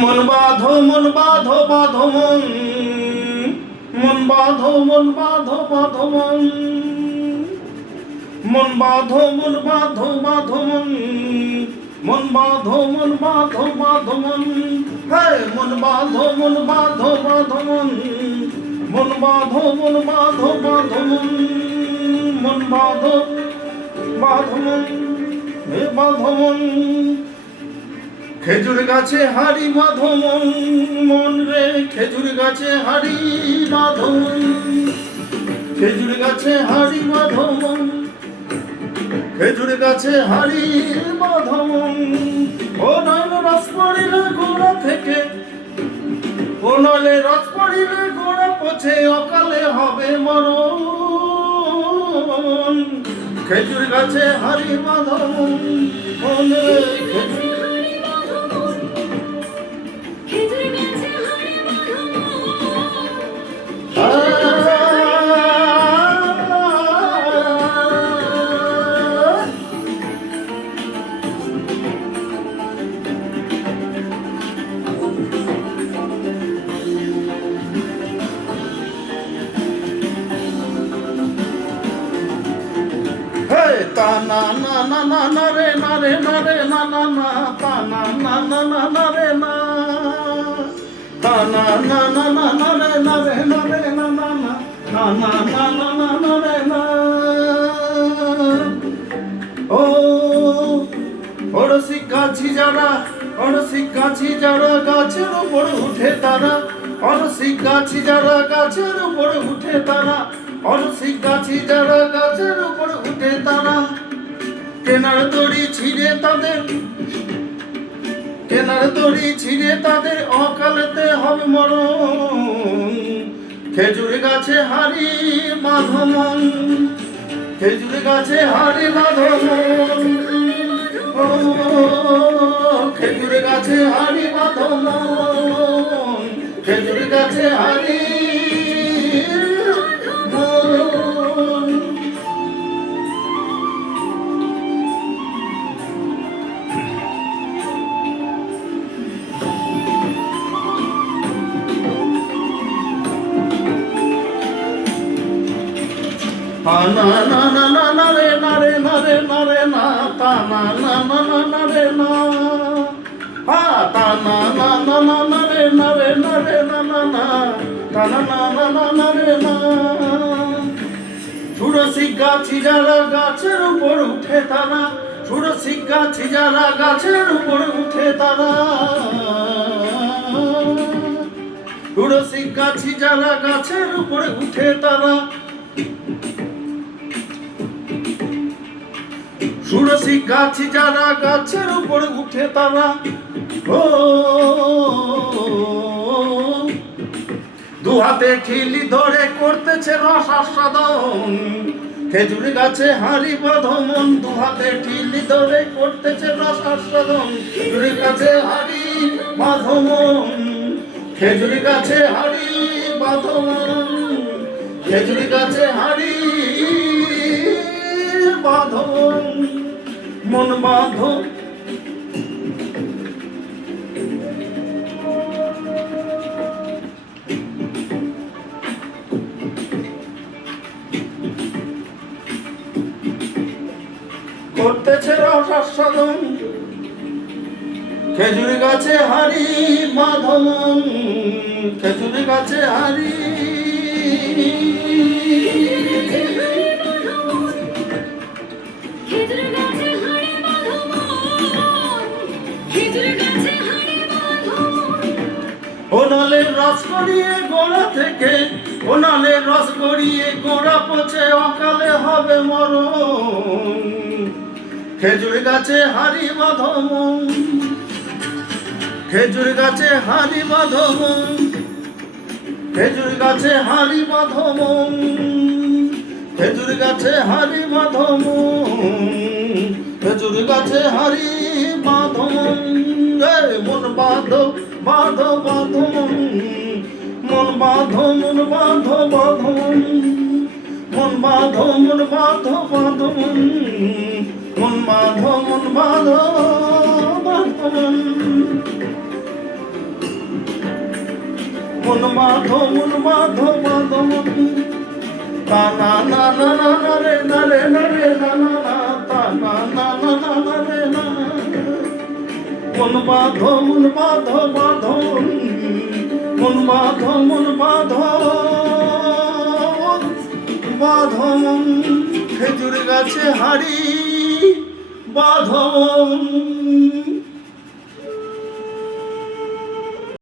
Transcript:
মন বাঁধো মন বাঁধো বাঁধো মন, মন বাঁধো মন বাঁধো বাঁধো মন, মন বাঁধো মন বাঁধো বাঁধো মন, মন বাঁধো মন বাঁধো বাঁধো মন, মন বাঁধো মন বাঁধো বাঁধো মন, মন বাঁধো মন বাঁধো বাঁধো মন, মন বাঁধো বাঁধো মন, বাঁধো মন। খেজুর গাছে হাড়ি বাঁধো মন, মন রে খেজুর গাছে হাড়ি বাঁধো মন, খেজুর গাছে হাড়ি বাঁধো মন, খেজুর গাছে হাড়ি বাঁধো মন। ও নইলে রস পড়িলে গোড়া থেকে, ও নইলে রস পড়িলে গোড়া পচে অকালে হবে মরণ। খেজুর গাছে হাড়ি বাঁধো মন, মন রে খেজুর ta na na na na na re na re na re na na na ta na na na na na re na ta na na na na na re na re na re na na na na na na na na na re na ও Orsi গাছি যারা, Orsi গাছি যারা গাছের উপর উঠে তারা, Orsi গাছি যারা গাছের উপর উঠে তারা, অরসি গাছি যারা গাছের উপর উঠে তারা, কেনার দড়ি ছিঁড়ে তাদের, কেনার দড়ি ছিঁড়ে তাদের অকালেতে হবে মরণ। খেজুর গাছে হাড়ি বাঁধো মন, খেজুর গাছে হাড়ি বাঁধো মন, খেজুর গাছে হাড়ি বাঁধো মন, খেজুর গাছে হাড়ি na na na na na re na re na re na re na ta na na na na na re na ta na na na na na re na re na re na na na ta na na na na na re na সুরসি গাছি যারা গাছের উপর উঠে তারা, সুরসি গাছি যারা গাছের উপর উঠে তারা, সুরসি গাছি যারা গাছের উপর উঠে তারা, সুরসি গাছি যারা গাছের উপর উঠে তারা, ও দু হাতে ঠিলি ধরে করতেছে রস আস্বাদন। খেজুর গাছে হাড়ি বাঁধো মন, দু হাতে ঠিলি ধরে করতেছে রস আস্বাদন। খেজুর গাছে হাড়ি বাঁধো মন, খেজুর গাছে হাড়ি বাঁধো মন, খেজুর গাছে হাড়ি বাঁধো মন বাঁধো। করতেছে রস আস্বাদন, খেজুর গাছে হাড়ি বাঁধো মন, খেজুর গাছে হাড়ি ওনালের রস গড়িয়ে গোড়া থেকে, ওনালের রস গড়িয়ে গোড়া পচে অকালে হবে মরণ। খেজুর গাছে হাড়ি বাঁধো মন, খেজুর গাছে হাড়ি বাঁধো মন, খেজুর গাছে হাড়ি বাঁধো মন, খেজুর গাছে হাড়ি বাঁধো মন, খেজুর গাছে হাড়ি বাঁধো মন, মন বাঁধো বাঁধো বাঁধো মন, মন বাঁধো মন বাঁধো বাঁধো মন, মন বাঁধো মন বাঁধো বাঁধো মন, মন বাঁধো মন বাঁধো বাঁধো মন মন বাঁধো মন বাঁধো বাঁধো মন তা না না না না না রে না রে না রে না না না তা না না না না না রে না মন বাঁধো মন বাঁধো বাঁধো মন বাঁধো মন বাঁধো বাঁধো মন খেজুর গাছে হাড়ি বাঁধো মন